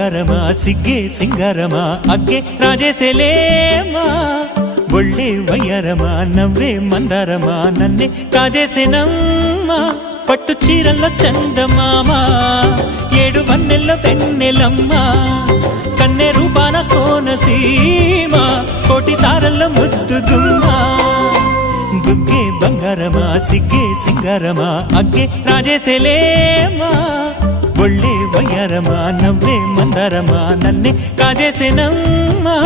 బంగారమా సిగ్గే సింగారమా అగ్గే రాజేసేలేమా ఒళ్ళే వయ్యారమా నవ్వే మందారమా నన్నే కాజేసేనమ్మా పట్టు చీరల్లో చందమామా ఏడు వన్నెల్లో వెన్నెలమ్మా కన్నె రూపాన కోనసీమ కోటి తారల్లో ముద్దుగుమ్మా బుగ్గే బంగారమా సిగ్గే సింగారమా అగ్గే రాజేసేలేమా ఒళ్ళే వయ్యారమా నవ్వే మందారమా నన్నే కాజేసేనమ్మా